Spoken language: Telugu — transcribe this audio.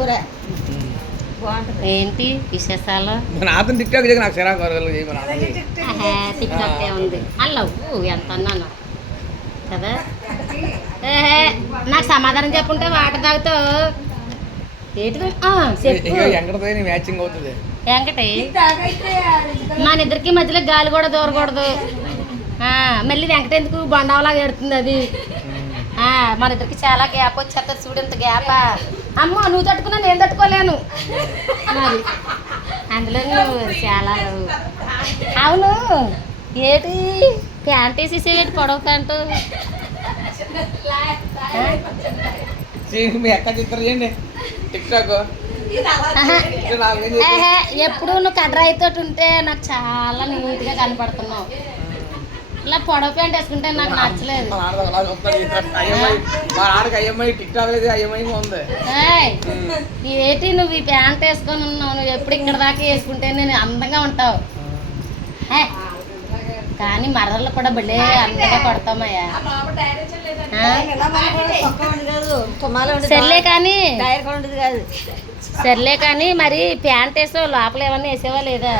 కూర బాగుంటుంది. ఏంటి విశేషాలు? నాతో టిక్టాక్ చేయక నాకు సిరాకు టిక్టాక్ ఉంది అల్లవు ఎంత అన్నాను కదా. నాకు సమాధానం చెప్పుంటే వాటర్ తాగుతావు ఏంటి? చెప్పు ఎంకటతో మ్యాచింగ్ అవుతుంది. వెంకటి మన ఇద్దరికి మధ్యలో గాలి కూడా దూరకూడదు. మళ్ళీ వెంకట ఎందుకు బండావలాగా ఎడుతుంది అది. మన ఇద్దరికి చాలా గ్యాప్ వచ్చేస్తుంది చూడు. ఇంత గ్యాపా అమ్మో, నువ్వు తట్టుకున్నా నేను తట్టుకోలేను మరి. అందులో నువ్వు చాలా అవును. ఏటి ప్యాంట్ వేసేసేటి పొడవు ప్యాంటు మీ ఎక్క చిత్రం చేయండి టిక్టాక్. ఎప్పుడు నువ్వు కడ్రాయితో ఉంటే నాకు చాలా నీట్గా కనపడుతున్నావు. ఇలా పొడవు ప్యాంట్ వేసుకుంటే నాకు నచ్చలేదు. ఏంటి నువ్వు ఈ ప్యాంట్ వేసుకొని ఉన్నావు? నువ్వు ఎప్పుడు ఇక్కడ దాకా వేసుకుంటే నేను అందంగా ఉంటావు. కానీ మర్రలు కూడా భలే అందంగా కొడతామయ్యా. సర్లే కానీ సర్లే కానీ మరి ప్యాంట్ వేసావు, లోపల ఏమన్నా వేసేవా లేదా?